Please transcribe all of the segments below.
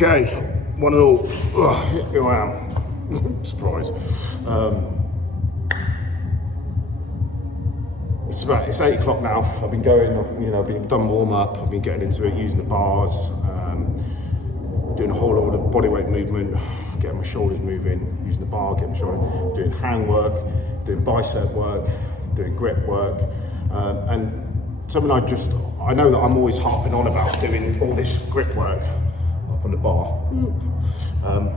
Okay, one and all. Here I am. Surprise. It's 8 o'clock now. I've been going, I've been done warm up. I've been getting into it, using the bars, doing a whole lot of body weight movement, getting my shoulders moving, using the bar, getting my shoulder, doing hand work, doing bicep work, doing grip work, and something I know that I'm always harping on about doing all this grip work up on the bar. I'm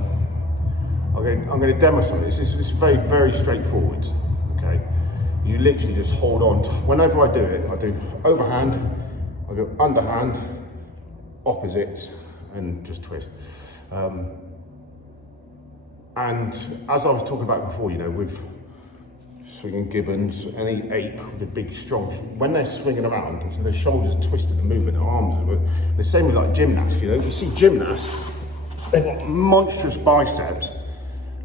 going to demo something. This is very, very straightforward. Okay, you literally just hold on. Whenever I do it, I do overhand, I go underhand, opposites, and just twist. And as I was talking about before, with swinging gibbons, any ape with a big strong, when they're swinging around, so their shoulders are twisted and moving, their arms are, the same with like gymnasts, you see gymnasts, they've got monstrous biceps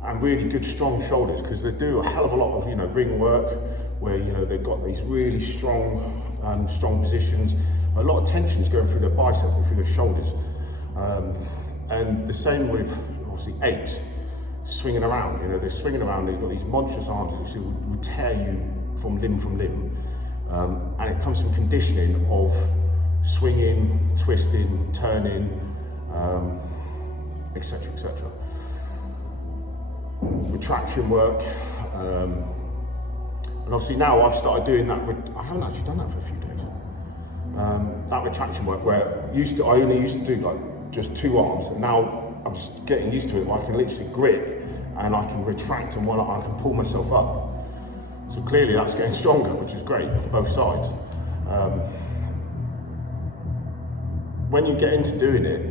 and really good strong shoulders because they do a hell of a lot of ring work where they've got these really strong positions, a lot of tensions going through their biceps and through their shoulders, and the same with obviously apes swinging around. They're swinging around, they've got these monstrous arms that would tear you from limb, and it comes from conditioning of swinging, twisting, turning, etc, etc. Retraction work, and obviously now I've started doing that. I haven't actually done that for a few days. That retraction work where I only used to do like just 2 arms, and now I'm just getting used to it. I can literally grip and I can retract, and I can pull myself up. So clearly that's getting stronger, which is great on both sides. When you get into doing it,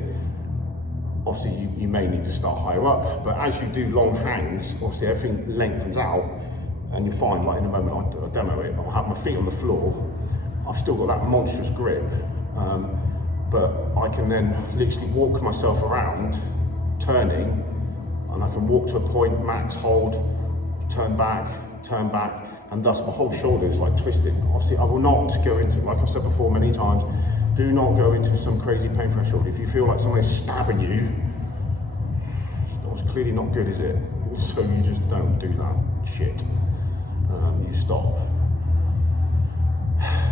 obviously you may need to start higher up, but as you do long hangs, obviously everything lengthens out, and you find, like in a moment I demo it, I'll have my feet on the floor, I've still got that monstrous grip, but I can then literally walk myself around, turning, and I can walk to a point, max, hold, turn back, and thus my whole shoulder is like twisted. Obviously I will not go into, like I've said before many times, do not go into some crazy pain threshold. If you feel like someone is stabbing you, it's clearly not good, is it? So you just don't do that shit. You stop.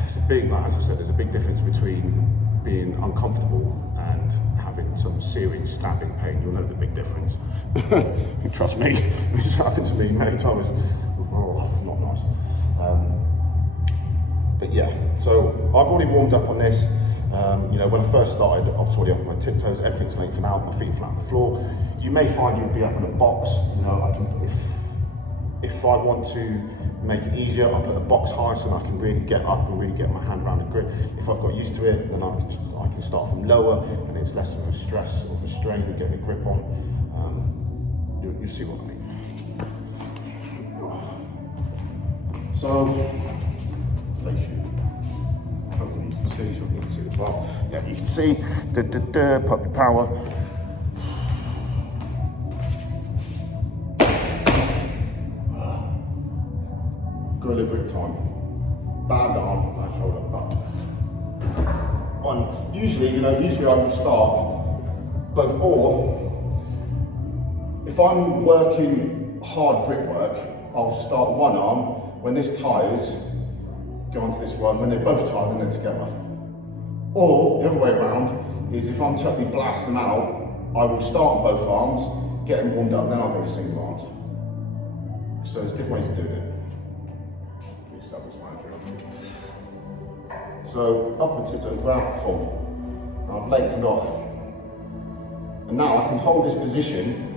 It's a big, like as I said, there's a big difference between being uncomfortable and having some serious stabbing pain. You'll know the big difference. Trust me, it's happened to me many times. Oh, not nice. But yeah, so I've already warmed up on this. When I first started, I was already up on my tiptoes, everything's lengthened out, my feet are flat on the floor. You may find you'll be up in a box. I can, if I want to make it easier, I'll put the box high so that I can really get up and really get my hand around the grip. If I've got used to it, then I can start from lower, and it's less of a stress or a strain of getting a grip on. You see what I mean. So, face shoot. Hopefully you can see, so you can see the bar. Yeah, you can see, pop your power. Gorilla grip time. Band arm, band shoulder, butt. Usually I will start both, or if I'm working hard grip work, I'll start one arm. When this tires, go onto this one. When they're both tired, then they're together. Or the other way around is if I'm totally blasting out, I will start both arms, get them warmed up, then I'll go to single arms. So there's different ways of doing it. Pretty self-explanatory, I think. So up the tiptoes, round, pull. I've lengthened off. And now I can hold this position.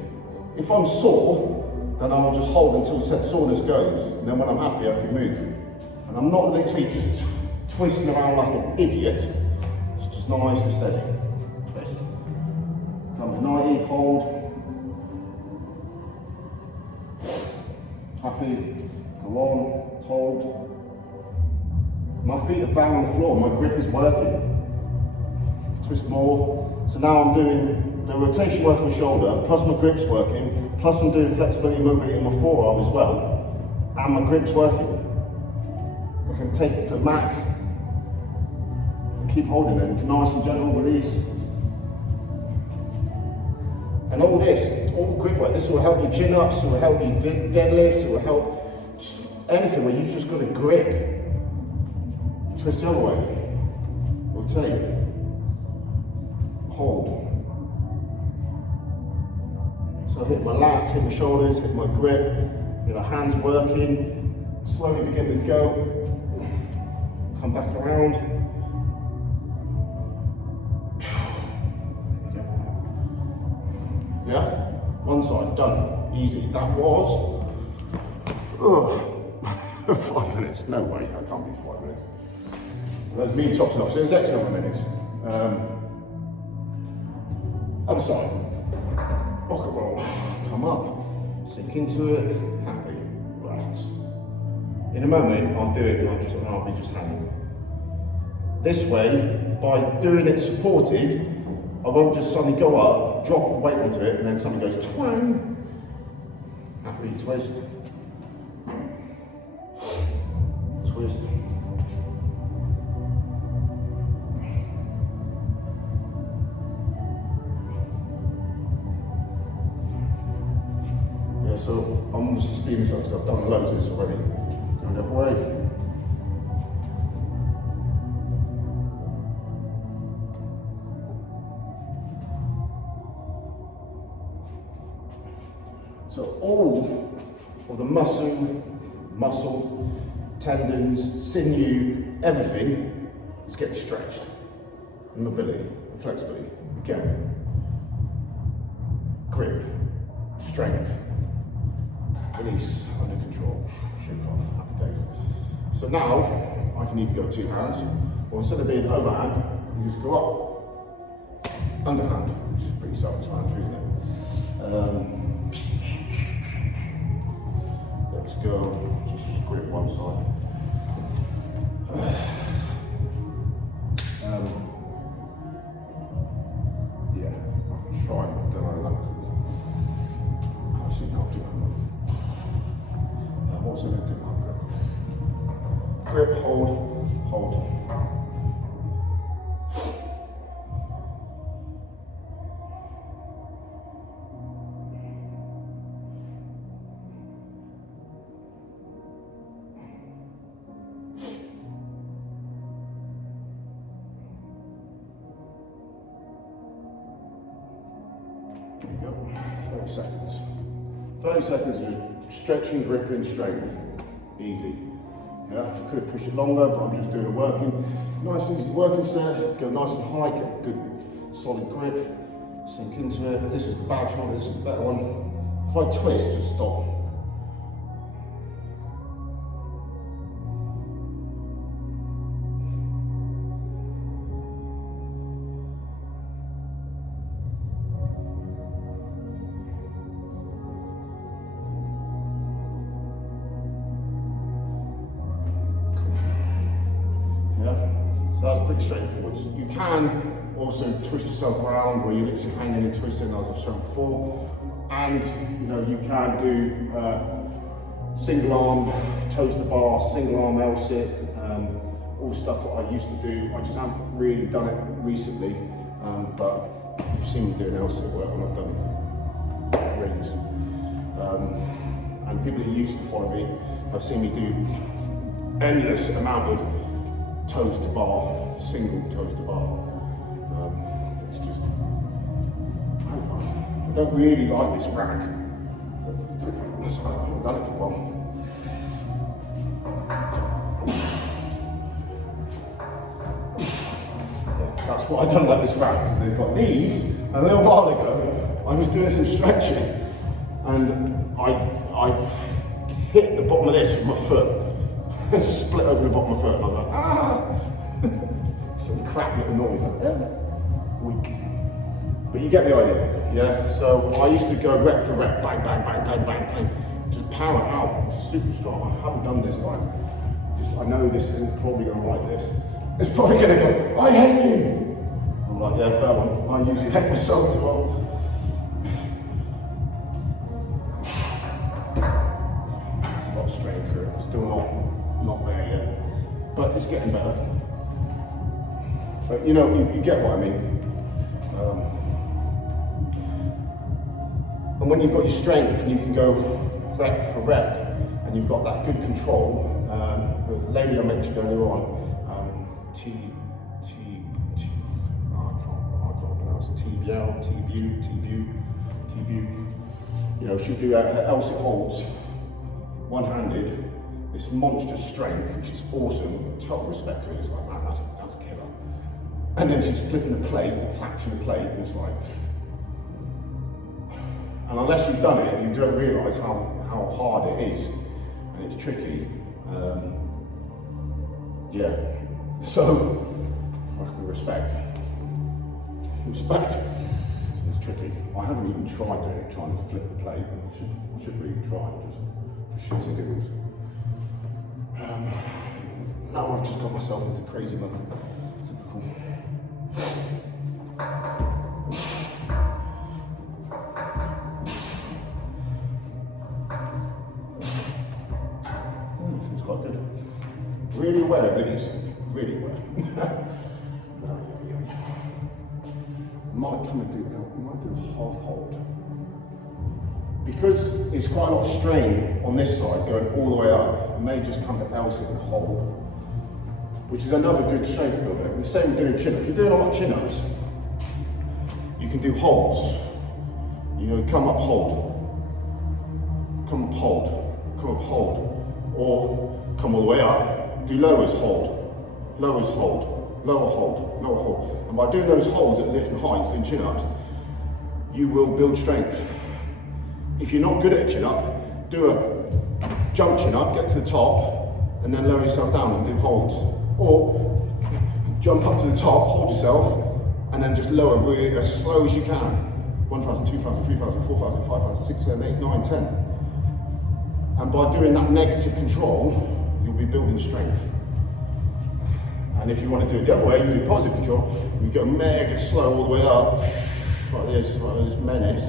If I'm sore, then I'll just hold until said soreness goes. And then when I'm happy, I can move. And I'm not literally just twisting around like an idiot. It's just nice and steady. Twist. Come to 90, hold. Happy, go on, hold. My feet are bang on the floor, my grip is working. Twist more. So now I'm doing the rotation work on my shoulder, plus my grip's working, plus I'm doing flexibility and mobility in my forearm as well, and my grip's working. I can take it to max, and keep holding it, nice and gentle release. And all this, all grip work, this will help you chin ups, it will help you deadlifts, it will help anything where you've just got a grip. Twist the other way, rotate, hold. So hit my lats, hit my shoulders, hit my grip, you know, hands working, slowly begin to go, come back around. Yeah, one side, done, easy. That was 5 minutes, no way, I can't be 5 minutes. That's me chopped off, so it's X number of minutes. Other side, rock and roll, come up, sink into it, happy, relax. In a moment, I'll do it and I'll be just hanging. This way, by doing it supported, I won't just suddenly go up, drop a weight onto it, and then something goes twang. Happy twist. Twist. Yeah, so I'm just speeding this up because I've done loads of this already. Going the other way. So all of the muscle, tendons, sinew, everything is getting stretched. And mobility and flexibility. Again, grip, strength, release, under control, shake off, happy days. So now I can either go 2 hands, or instead of being overhand, you just go up, underhand, which is pretty self-explanatory, isn't it? Let's go, just grip one side. Yeah, I'll try, I don't know, actually not do that. What's it going to do? Grip, hold. There you go, 30 seconds. 30 seconds of just stretching, gripping, strength. Easy. Yeah, I could have pushed it longer, but I'm just doing a nice easy working set. Go nice and high, get a good solid grip. Sink into it. This is the bad one, this is the better one. If I twist, just stop. So that's pretty straightforward. You can also twist yourself around where you're literally hanging and twisting, as I've shown before. And you can do single arm toes to bar, single arm L-sit, all the stuff that I used to do. I just haven't really done it recently, but you've seen me doing L-sit work when I've done rings. And people who used to follow me have seen me do endless amount of toes to bar, single toes to bar. It's just, I don't really like this rack. I've done it for a while. Yeah, that's what I don't like this rack, because they've got these, and a little while ago I was doing some stretching and I hit the bottom of this with my foot. Split open the bottom of my foot and I was like, ah! Some crap little noise, weak. But you get the idea, yeah? So I used to go rep for rep, bang, bang, bang, bang, bang, bang. Just power out, super strong. I haven't done this like, I know this isn't probably gonna like this. It's probably gonna go, I hate you! I'm like, yeah, fair one. I usually hate myself as well. There's a lot of strain through it, still not there yet, but it's getting better. But you get what I mean. And when you've got your strength and you can go rep for rep, and you've got that good control, the lady I mentioned earlier on, I can't pronounce it, TBU, you know, she'll do her Elsa holds, one-handed, this monstrous strength, which is awesome, total respect to it, it's like, man, that's a killer. And then she's flipping the plate, catching the plate, and it's like, and unless you've done it, you don't realise how hard it is, and it's tricky. Yeah, so, fucking respect. It's tricky. I haven't even tried doing it, trying to flip the plate. I should really try it, just for shits and giggles. Now I've just got myself into crazy mode. Typical. Feels quite good. Really aware of these. Really aware. Might come and do a half hold. Because it's quite a lot of strain on this side going all the way up, I may just come to Elsa and hold, which is another good strength builder. The same with doing chin-ups. If you're doing a lot of chin-ups, you can do holds. You know, come up, hold. Come up, hold. Come up, hold. Or come all the way up, do lowers, hold. Lowers, hold. Lower hold, lower hold. And by doing those holds at different heights, doing chin-ups, you will build strength. If you're not good at a chin-up, do a jump chin-up, get to the top, and then lower yourself down and do holds. Or jump up to the top, hold yourself, and then just lower really as slow as you can. 1,000, 2,000, 3,000, 4,000, 5,000, 6, 7, 8, 9, 10. And by doing that negative control, you'll be building strength. And if you want to do it the other way, you do positive control, you go mega slow all the way up, like this menace,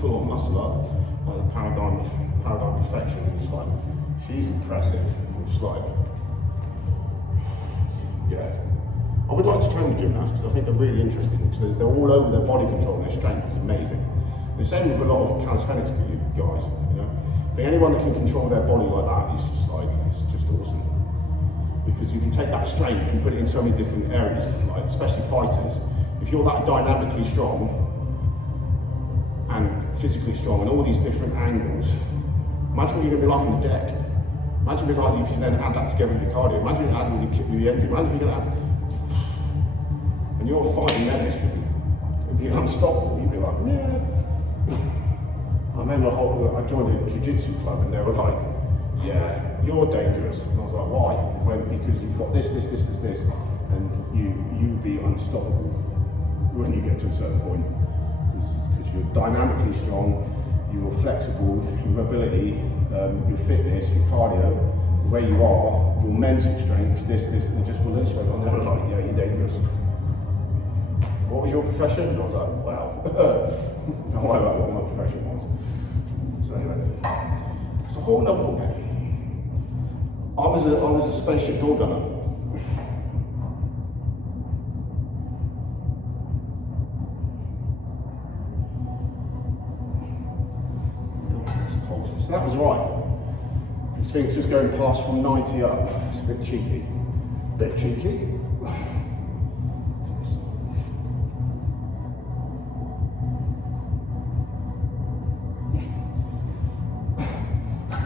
full on muscle up, like the paradigm perfection. It's like, she's impressive. It's like, yeah. I would like to train with gymnasts because I think they're really interesting, because they're all over their body control and their strength is amazing. The same with a lot of calisthenics guys, you know. I think anyone that can control their body like that is just like, it's just awesome. Because you can take that strength and put it in so many different areas, like especially fighters. If you're that dynamically strong and physically strong and all these different angles, imagine what you're going to be like on the deck. Imagine what like if you then add that together with your cardio. Imagine you add with your engine. Imagine if you're going to add, and you're fighting that history, it'd be unstoppable. You'd be like, yeah. I remember I joined a jiu-jitsu club and they were like, yeah, you're dangerous. And I was like, why? Well, because you've got this, and you'd be unstoppable when you get to a certain point. Because you're dynamically strong, you're flexible, your mobility, your fitness, your cardio, the way you are, your mental strength, this, and just well, this way. And they were like, yeah, you're dangerous. What was your profession? And I was like, wow. Don't worry about what my profession was. So anyway, it's a whole other ball game. I was a spaceship door gunner. So that was right. This thing's just going past from 90 up. It's a bit cheeky.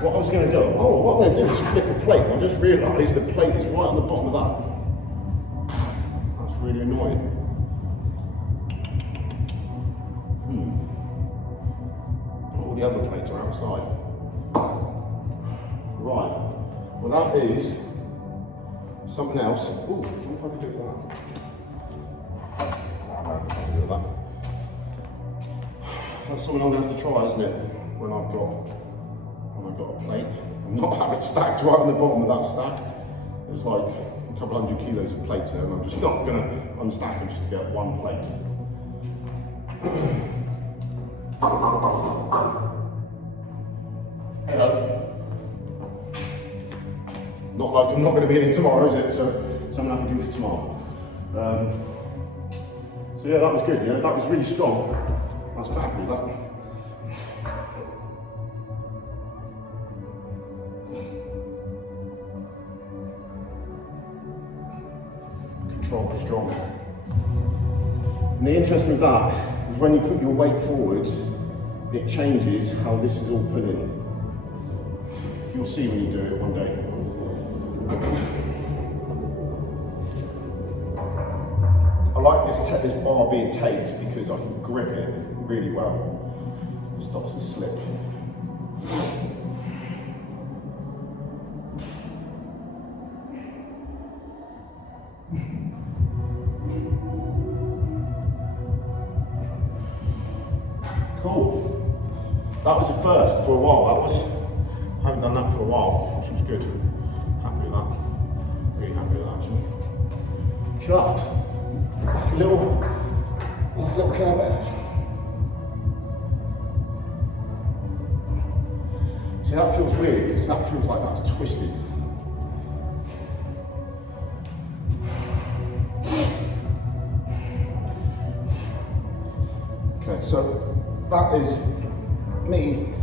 What I was going to do, what I'm going to do is flip a plate, and I just realised the plate is right on the bottom of that. That's really annoying. All the other plates are outside. Right, well that is something else. Ooh, I wonder if I can do that. I can do that. That's something I'm going to have to try, isn't it? When I've got a plate, and not have it stacked right on the bottom of that stack. There's like a couple 100 kilos of plates there, and I'm just not going to unstack them just to get one plate. Hello. Not like I'm not going to be in it tomorrow, is it? So something I can do for tomorrow. So yeah, that was good. You know, that was really strong. I was quite happy with that. Control strong. And the interest with that is when you put your weight forward, it changes how this is all put in. You'll see when you do it one day. I like this bar being taped because I can grip it really well. It stops the slip. Cool. That was a first for a while. I haven't done that for a while, which was good. Happy with that. Really happy with that actually. Shaft. Like a little Care Bear. See, that feels weird because that feels like that's twisted. Okay, so that is me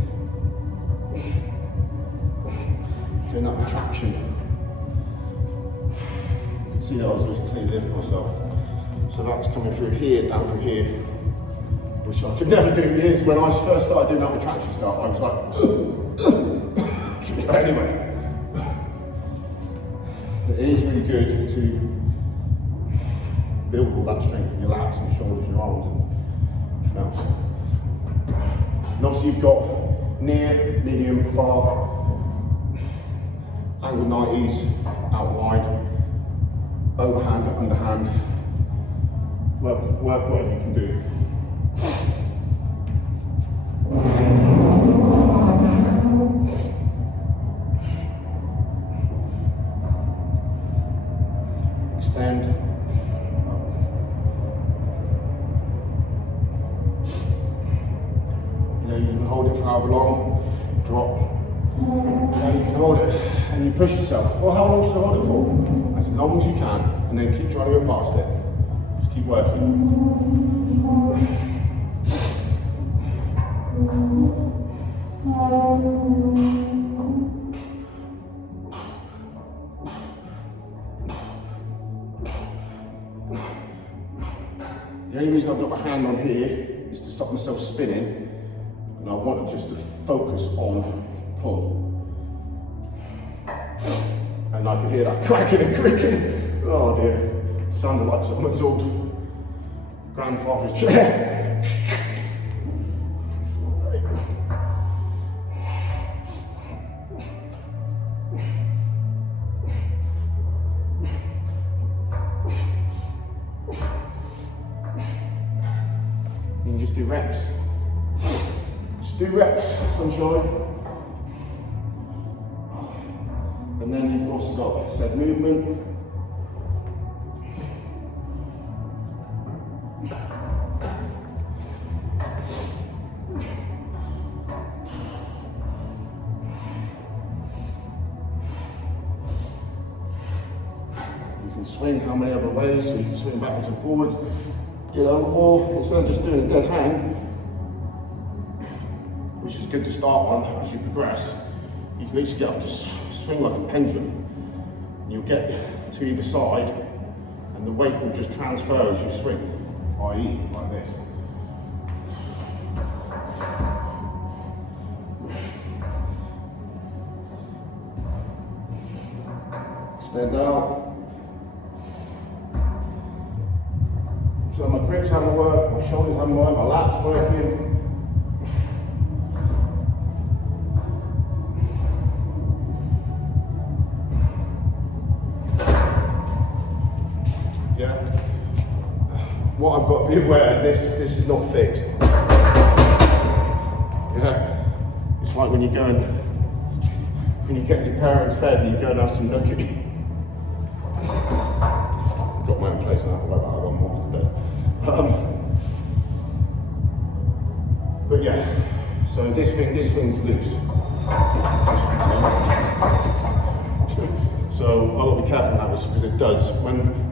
doing that retraction. You can see that I was really clearly lifting myself. So that's coming through here, down through here, which I could never do years. When I first started doing that retraction stuff, I was like, anyway. It is really good to build all that strength in your lats and shoulders, your arms and everything else. And obviously you've got near, medium, far, angle 90s, out wide, overhand, underhand. Work whatever you can do. Extend. You can hold it for however long, drop. You can hold it and you push yourself. Well, how long should I hold it for? As long as you can, and then keep trying to go past it. Just keep working. The only reason I've got my hand on here is to stop myself spinning. And I want just to focus on pull. And I can hear that cracking and creaking. Oh dear, sounded like someone's old grandfather's chair. You can just do reps. Do reps, this one's showing. And then you've also got said movement. You can swing how many other ways, so you can swing backwards and forwards, you know, or instead of just doing a dead hang, which is good to start on as you progress, you can literally get up to swing like a pendulum. You'll get to either side and the weight will just transfer as you swing, i.e. like this. Extend out. So my grips haven't worked, my shoulders haven't worked, my lats working. What I've got to be aware, this is not fixed. Yeah, it's like when you go and when you get your parents' bed and you go and have some nookie. I've got my own place now, I've got a monster bed. But yeah, so this thing's loose. So I've got to be careful now because it does.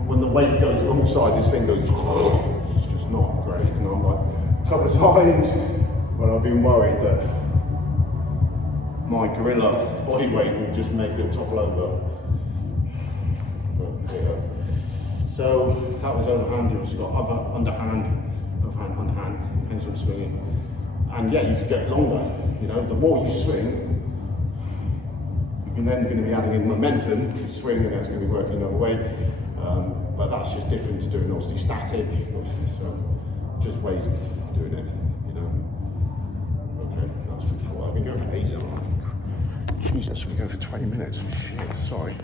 When the weight goes alongside, this thing goes, it's just not great. And I'm like, a couple of times, But I've been worried that my gorilla body weight will just make it topple over. But there you go. So that was overhand, you've also got underhand, underhand, pendulum swinging. And yeah, you could get longer, you know, the more you swing, you're then going to be adding in momentum to swing, and that's going to be working another way. But that's just different to doing obviously static, so just ways of doing it, you know. Okay, that's for 4. I've been going for ages. Jesus, we go for 20 minutes. Shit, sorry.